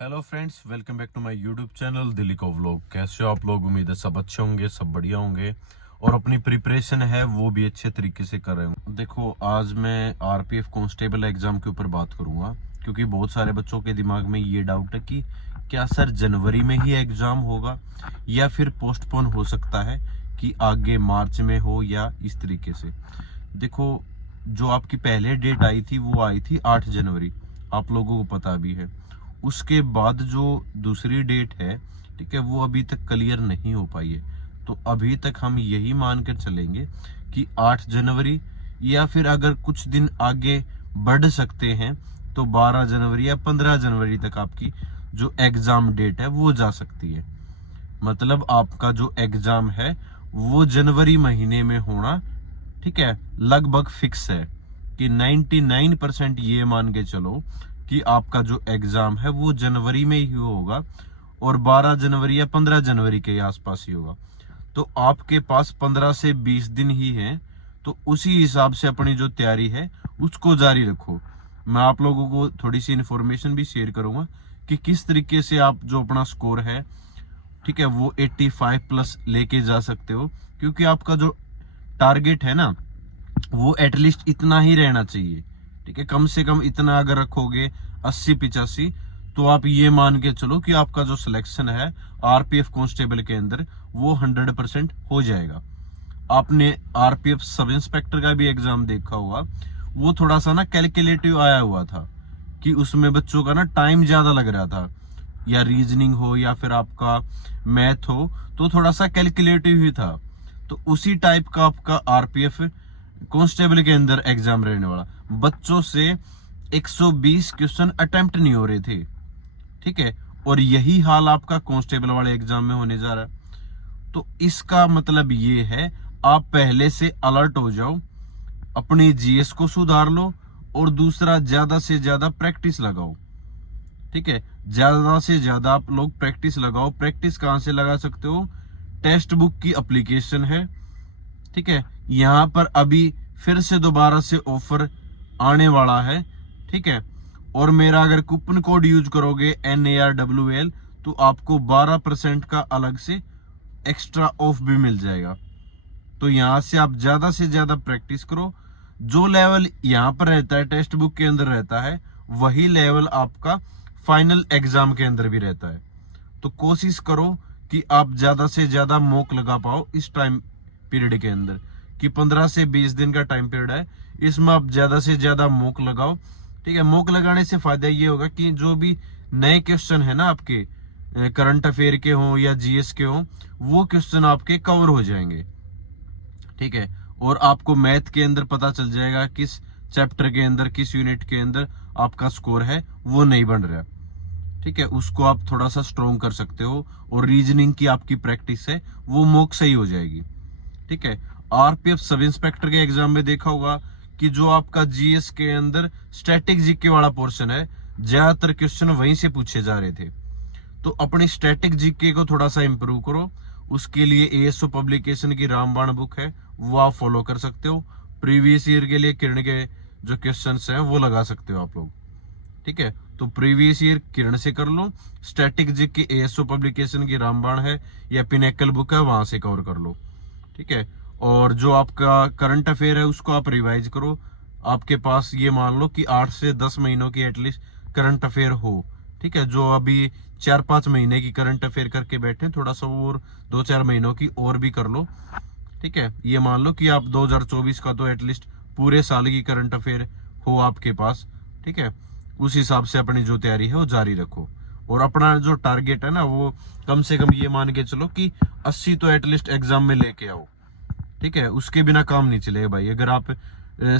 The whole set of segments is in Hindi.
Hello friends, welcome back to my YouTube channel Delhi को व्लॉग। कैसे हो आप लोग? उम्मीद है सब अच्छे होंगे, सब बढ़िया होंगे और अपनी प्रिपरेशन है वो भी अच्छे तरीके से कर रहे होंगे। देखो, आज मैं आरपीएफ कांस्टेबल एग्जाम के ऊपर बात करूंगा क्योंकि बहुत सारे बच्चों के दिमाग में ये डाउट है कि क्या सर जनवरी में ही एग्जाम होगा या फिर पोस्टपोन हो सकता है कि आगे मार्च में हो या इस तरीके से। देखो, जो आपकी पहले डेट आई थी वो आई थी 8 जनवरी, आप लोगों को पता भी है। उसके बाद जो दूसरी डेट है, ठीक है, वो अभी तक क्लियर नहीं हो पाई है। तो अभी तक हम यही मान कर चलेंगे कि 8 जनवरी या फिर अगर कुछ दिन आगे बढ़ सकते हैं तो 12 जनवरी या 15 जनवरी तक आपकी जो एग्जाम डेट है वो जा सकती है। मतलब आपका जो एग्जाम है वो जनवरी महीने में होना, ठीक है, लगभग फिक्स है कि 99% ये मान के चलो कि आपका जो एग्जाम है वो जनवरी में ही होगा और 12 जनवरी या 15 जनवरी के आसपास ही होगा। तो आपके पास 15 से 20 दिन ही हैं, तो उसी हिसाब से अपनी जो तैयारी है उसको जारी रखो। मैं आप लोगों को थोड़ी सी इंफॉर्मेशन भी शेयर करूंगा कि किस तरीके से आप जो अपना स्कोर है, ठीक है, वो 85 प्लस लेके जा सकते हो। क्योंकि आपका जो टारगेट है ना वो एटलीस्ट इतना ही रहना चाहिए, ठीक है, कम से कम इतना अगर रखोगे 80-85, तो आप ये मान के चलो कि आपका जो सिलेक्शन है आरपीएफ कांस्टेबल के अंदर वो 100% हो जाएगा। आपने आरपीएफ सब इंस्पेक्टर का भी एग्जाम देखा होगा, वो थोड़ा सा ना कैलकुलेटिव आया हुआ था कि उसमें बच्चों का ना टाइम ज्यादा लग रहा था, या रीजनिंग हो या फिर आपका मैथ हो, तो थोड़ा सा कैलकुलेटिव ही था। तो उसी टाइप का आपका आरपीएफ कांस्टेबल के अंदर एग्जाम रहने वाला। बच्चों से 120 क्वेश्चन अटेम्प्ट नहीं हो रहे थे, ठीक है, और यही हाल आपका कांस्टेबल वाले एग्जाम में होने जा रहा है। तो इसका मतलब ये है, आप पहले से अलर्ट हो जाओ, अपनी जीएस को सुधार लो और दूसरा ज्यादा से ज्यादा प्रैक्टिस लगाओ, ठीक है, ज्यादा से ज्यादा आप लोग प्रैक्टिस लगाओ। प्रैक्टिस कहां से लगा सकते हो? टेक्स्ट बुक की एप्लीकेशन है, ठीक है, यहाँ पर अभी फिर से दोबारा से ऑफर आने वाला है, ठीक है, और मेरा अगर कूपन कोड यूज करोगे NARWL तो आपको 12% का अलग से एक्स्ट्रा ऑफ भी मिल जाएगा। तो यहाँ से आप ज्यादा से ज्यादा प्रैक्टिस करो। जो लेवल यहाँ पर रहता है टेक्स्ट बुक के अंदर रहता है, वही लेवल आपका फाइनल एग्जाम के अंदर भी रहता है। तो कोशिश करो कि आप ज्यादा से ज्यादा मॉक लगा पाओ इस टाइम पीरियड के अंदर, कि 15 से 20 दिन का टाइम पीरियड है, इसमें आप ज्यादा से ज्यादा मॉक लगाओ, ठीक है। मॉक लगाने से फायदा ये होगा कि जो भी नए क्वेश्चन है ना आपके, करंट अफेयर के हों या जीएस के हों, वो क्वेश्चन आपके कवर हो जाएंगे, ठीक है। और आपको मैथ के अंदर पता चल जाएगा किस चैप्टर के अंदर, किस यूनिट के अंदर आपका स्कोर है वो नहीं बन रहा, ठीक है, उसको आप थोड़ा सा स्ट्रॉन्ग कर सकते हो। और रीजनिंग की आपकी प्रैक्टिस है वो मॉक सही हो जाएगी, ठीक है। आरपीएफ सब इंस्पेक्टर के एग्जाम में देखा होगा कि जो आपका जीएस के अंदर स्टैटिक जीके वाला पोर्शन है, ज्यादातर क्वेश्चन वहीं से पूछे जा रहे थे। तो अपनी स्टैटिक जीके को थोड़ा सा इंप्रूव करो। उसके लिए एएसओ पब्लिकेशन की रामबाण बुक है, वो आप फॉलो कर सकते हो। प्रीवियस ईयर के लिए किरण के जो क्वेश्चन हैं वो लगा सकते हो आप लोग, ठीक है। तो प्रीवियस ईयर किरण से कर लो, स्टैटिक जीके एएसओ पब्लिकेशन की रामबाण है या पिनेकल बुक है, वहां से कवर कर लो, ठीक है। और जो आपका करंट अफेयर है उसको आप रिवाइज करो। आपके पास ये मान लो कि 8 से 10 महीनों की एटलीस्ट करंट अफेयर हो, ठीक है। जो अभी 4-5 महीने की करंट अफेयर करके बैठे, थोड़ा सा और 2-4 महीनों की और भी कर लो, ठीक है। ये मान लो कि आप 2024 का तो एटलीस्ट पूरे साल की करंट अफेयर हो आपके पास, ठीक है। उस हिसाब से अपनी जो तैयारी है वो जारी रखो। और अपना जो टारगेट है ना वो कम से कम ये मान के चलो कि 80 तो एटलीस्ट एग्जाम में लेके आओ, ठीक है। उसके बिना काम नहीं चलेगा भाई। अगर आप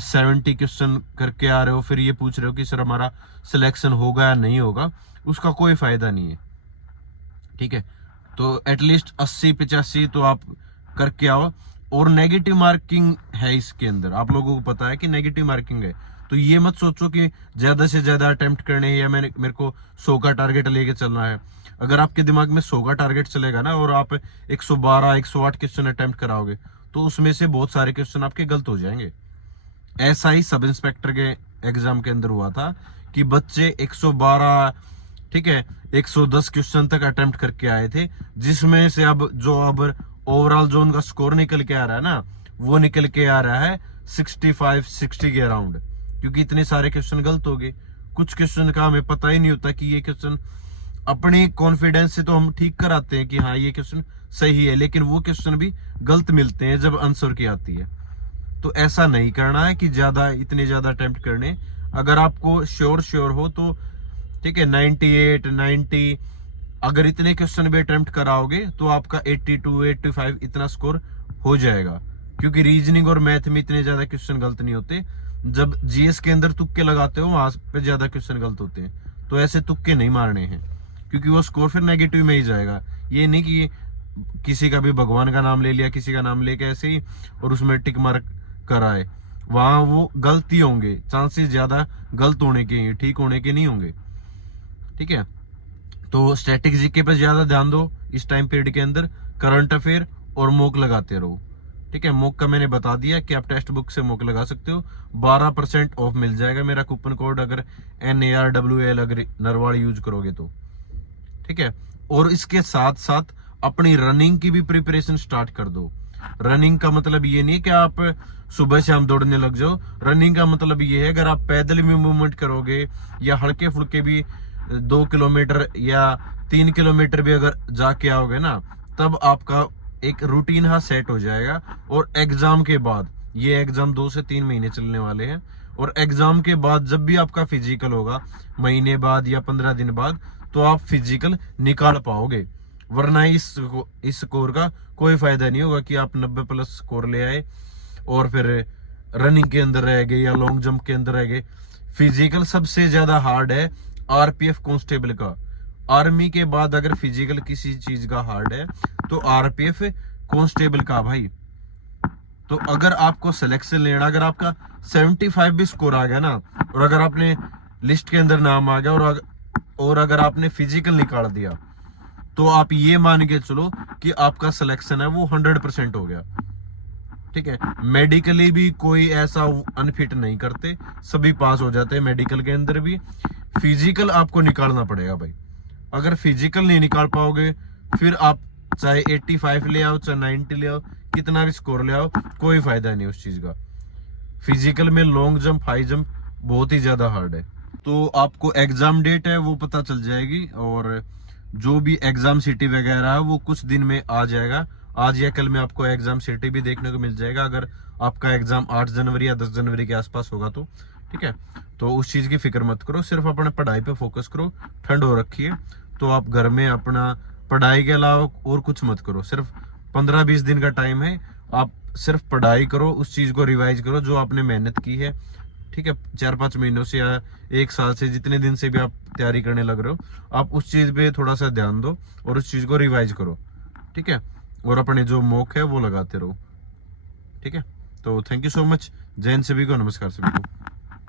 70 क्वेश्चन करके आ रहे हो फिर ये पूछ रहे हो कि सर हमारा सिलेक्शन होगा या नहीं होगा, उसका कोई फायदा नहीं है, ठीक है। तो एटलीस्ट 80-85 तो आप करके आओ। और नेगेटिव मार्किंग है इसके अंदर, आप लोगों को पता है कि नेगेटिव मार्किंग है। तो ये मत सोचो कि ज्यादा से ज्यादा अटेम्प्ट करने हैं या मेरे को 100 का टारगेट लेके चलना है। अगर आपके दिमाग में 100 का टारगेट चलेगा ना और आप 112-108 क्वेश्चन अटेम्प्ट कराओगे, तो उसमें से बहुत सारे क्वेश्चन आपके गलत हो जाएंगे। ऐसा ही सब इंस्पेक्टर के एग्जाम के अंदर हुआ था कि बच्चे 112 ठीक है, 110 क्वेश्चन तक अटेम्प्ट करके आए थे, जिसमें से अब ओवरऑल जो उनका स्कोर निकल के आ रहा है ना, वो निकल के आ रहा है 65-60 के अराउंड, क्योंकि इतने सारे क्वेश्चन गलत हो गए। कुछ क्वेश्चन का हमें पता ही नहीं होता कि ये क्वेश्चन, अपने कॉन्फिडेंस से तो हम ठीक कराते हैं कि हाँ ये क्वेश्चन सही है, लेकिन वो क्वेश्चन भी गलत मिलते हैं जब आंसर की आती है। तो ऐसा नहीं करना है कि इतने ज्यादा अटेम्प्ट करने। अगर आपको श्योर हो तो ठीक है, 98, 90, अगर इतने क्वेश्चन भी अटेम्प्ट कराओगे तो आपका 82, 85 इतना स्कोर हो जाएगा, क्योंकि रीजनिंग और मैथ में इतने ज्यादा क्वेश्चन गलत नहीं होते। जब जीएस के अंदर तुक्के लगाते हो वहां पे ज्यादा क्वेश्चन गलत होते हैं, तो ऐसे तुक्के नहीं मारने हैं, क्योंकि वो स्कोर फिर नेगेटिव में ही जाएगा। ये नहीं कि किसी का भी भगवान का नाम ले लिया, किसी का नाम लेके ऐसे ही और उसमें टिक मार्क कराए, वहां वो गलती होंगे, चांसेस ज्यादा गलत होने के, ठीक होने के नहीं होंगे। ठीक है, तो स्टैटिक जीके पे ज्यादा ध्यान दो इस टाइम पीरियड के अंदर, करंट अफेयर और मॉक लगाते रहो। ठीक है, मॉक का मैंने बता दिया कि आप टेक्स्ट बुक से मॉक लगा सकते हो, 12% ऑफ मिल जाएगा मेरा कूपन कोड, अगर NARWL अगर नरवाल यूज करोगे तो। ठीक है, और इसके साथ साथ अपनी रनिंग की भी प्रिपरेशन स्टार्ट कर दो। रनिंग का मतलब ये नहीं कि आप सुबह शाम दौड़ने लग जाओ। रनिंग का मतलब ये है, अगर आप पैदल भी मूवमेंट करोगे या हल्के फुल्के भी 2 किलोमीटर या 3 किलोमीटर भी अगर जाके आओगे ना, तब आपका एक रूटीन हाँ सेट हो जाएगा। और एग्जाम के बाद, ये एग्जाम 2 से 3 महीने चलने वाले हैं, और एग्जाम के बाद जब भी आपका फिजिकल होगा, महीने बाद या 15 दिन बाद, तो आप फिजिकल निकाल पाओगे। वरना इस स्कोर का कोई फायदा नहीं होगा कि आप 90+ स्कोर ले आए और फिर रनिंग के अंदर रह गए या लॉन्ग जंप के अंदर रह गए। फिजिकल सबसे ज्यादा हार्ड है आरपीएफ कांस्टेबल का। आर्मी के बाद अगर फिजिकल किसी चीज का हार्ड है तो आरपीएफ कांस्टेबल का भाई। तो अगर आपको सिलेक्शन लेना, अगर आपका 75 भी स्कोर आ गया ना, और अगर आपने लिस्ट के अंदर नाम आ गया और अगर आपने फिजिकल निकाल दिया, तो आप ये मान के चलो कि आपका सिलेक्शन है वो 100% हो गया। ठीक है, मेडिकली भी कोई ऐसा अनफिट नहीं करते, सभी पास हो जाते हैं मेडिकल के अंदर भी। फिजिकल आपको निकालना पड़ेगा भाई। अगर फिजिकल नहीं निकाल पाओगे, फिर आप चाहे 85 ले आओ, चाहे 90 ले आओ, कितना भी स्कोर ले आओ, कोई फायदा नहीं उस चीज का। फिजिकल में लॉन्ग जंप, हाई जंप बहुत ही ज्यादा हार्ड है। तो आपको एग्जाम डेट है वो पता चल जाएगी, और जो भी एग्जाम सिटी वगैरह है वो कुछ दिन में आ जाएगा। आज या कल में आपको एग्जाम सिटी भी देखने को मिल जाएगा, अगर आपका एग्जाम 8 जनवरी या 10 जनवरी के आसपास होगा तो। ठीक है, तो उस चीज की फिक्र मत करो, सिर्फ अपने पढ़ाई पे फोकस करो। ठंड हो रखी है तो आप घर में अपना पढ़ाई के अलावा और कुछ मत करो। सिर्फ 15-20 दिन का टाइम है, आप सिर्फ पढ़ाई करो, उस चीज को रिवाइज करो जो आपने मेहनत की है। ठीक है, 4-5 महीनों से या 1 साल से, जितने दिन से भी आप तैयारी करने लग रहे हो, आप उस चीज पे थोड़ा सा ध्यान दो और उस चीज को रिवाइज करो। ठीक है, और अपने जो मॉक है वो लगाते रहो। ठीक है, तो थैंक यू सो मच। जय हिंद सभी को, नमस्कार सभी को।